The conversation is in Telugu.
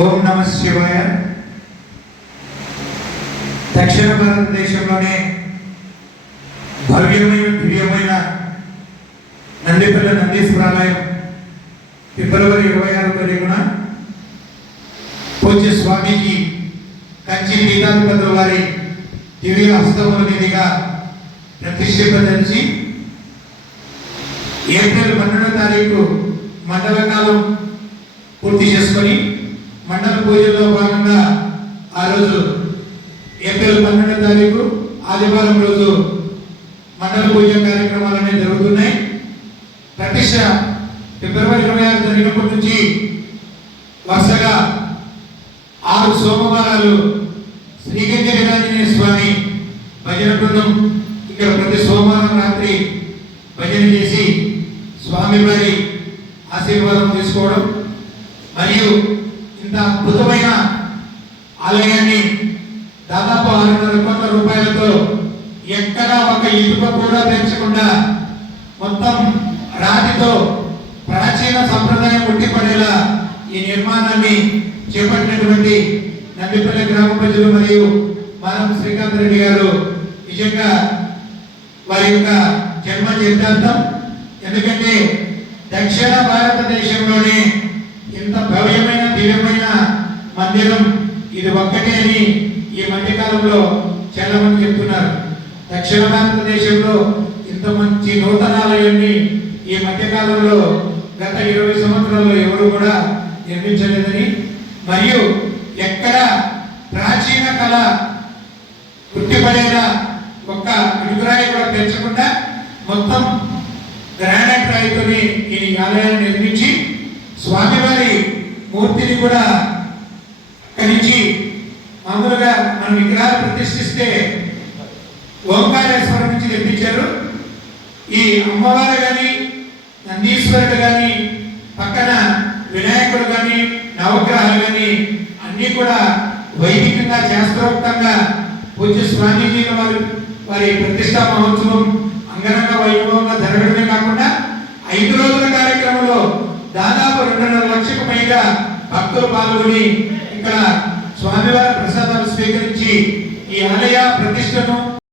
ఓం నమః శివాయ. దక్షిణ భారతదేశంలోనే భవ్యమైన దివ్యమైన నందిపల్లి నందీశ్వరాలయం ఫిబ్రవరి 26వ తారీఖున పూజ్య స్వామీజీ కంచి పీఠాధిపతుల వారి దివ్య హస్తముల మీదుగా ప్రతిష్ఠింపజేసి ఏప్రిల్ 12వ తారీఖు మండల కాలం పూర్తి చేసుకొని మండల పూజల్లో భాగంగా ఆ రోజు ఏప్రిల్ 12వ తారీఖు ఆదివారం రోజు మండల పూజ కార్యక్రమాలన్నీ జరుగుతున్నాయి. ప్రతిష్ట ఫిబ్రవరి 26 జరిగినప్పటి నుంచి వరుసగా 6 సోమవారాలు శ్రీగంగాధరాంజనేయ స్వామి భజన బృందం ఇక్కడ ప్రతి సోమవారం రాత్రి భజన చేసి స్వామివారి ఆశీర్వాదం తీసుకోవడం మరియు ఇంత అద్భుతమైన ఆలయాన్ని దాదాపు 600 కోట్ల రూపాయలతో ఎక్కడా ఒక ఇటుక కూడా పెంచకుండా మొత్తం రాతితో ప్రాచీన సంప్రదాయం ఉట్టిపడేలా ఈ నిర్మాణాన్ని చేపట్టినటువంటి నందిపల్లి గ్రామ ప్రజలు మరియు మారం శ్రీకాంత్ రెడ్డి గారు నిజంగా వారి యొక్క జన్మ చరితార్థం. ఎందుకంటే దక్షిణ భారతదేశంలోనే ఇంత భవ్యమైన దివ్యమైన మందిరం ఇది ఒక్కటే అని ఈ మధ్యకాలంలో చాలా మంది చెప్తున్నారు. దక్షిణ భారతదేశంలో ఇంత మంచి నూతనాలయాన్ని ఈ మధ్యకాలంలో గత 20 సంవత్సరాల్లో ఎవరు కూడా నిర్మించలేదని, మరియు ఎక్కడ ప్రాచీన కళ గుర్తిపడేలా ఒక్క విగ్రహాన్ని కూడా పెంచకుండా మొత్తం గ్రానైట్ రాయితోని ఈ ఆలయాన్ని నిర్మించి స్వామివారి మూర్తిని కూడా కలిసి మామూలుగా మనం విగ్రహాలు ప్రతిష్ఠిస్తే ఓంకారేశ్వరం నుంచి తెప్పించారు. ఈ అమ్మవారు కానీ నందీశ్వరుడు కానీ పక్కన వినాయకుడు కానీ నవగ్రహాలు కానీ అన్నీ కూడా వైదికంగా శాస్త్రోక్తంగా పూజ్య స్వామీజీల వారి ప్రతిష్టా మహోత్సవం అంగరంగ వైభవంగా జరగడమే కాకుండా 5 రోజుల కార్యక్రమంలో దాదాపు 2.5 లక్షలకు పైగా భక్తులు పాల్గొని ఇక్కడ స్వామివారి ప్రసాదాలు స్వీకరించి ఈ ఆలయ ప్రతిష్టను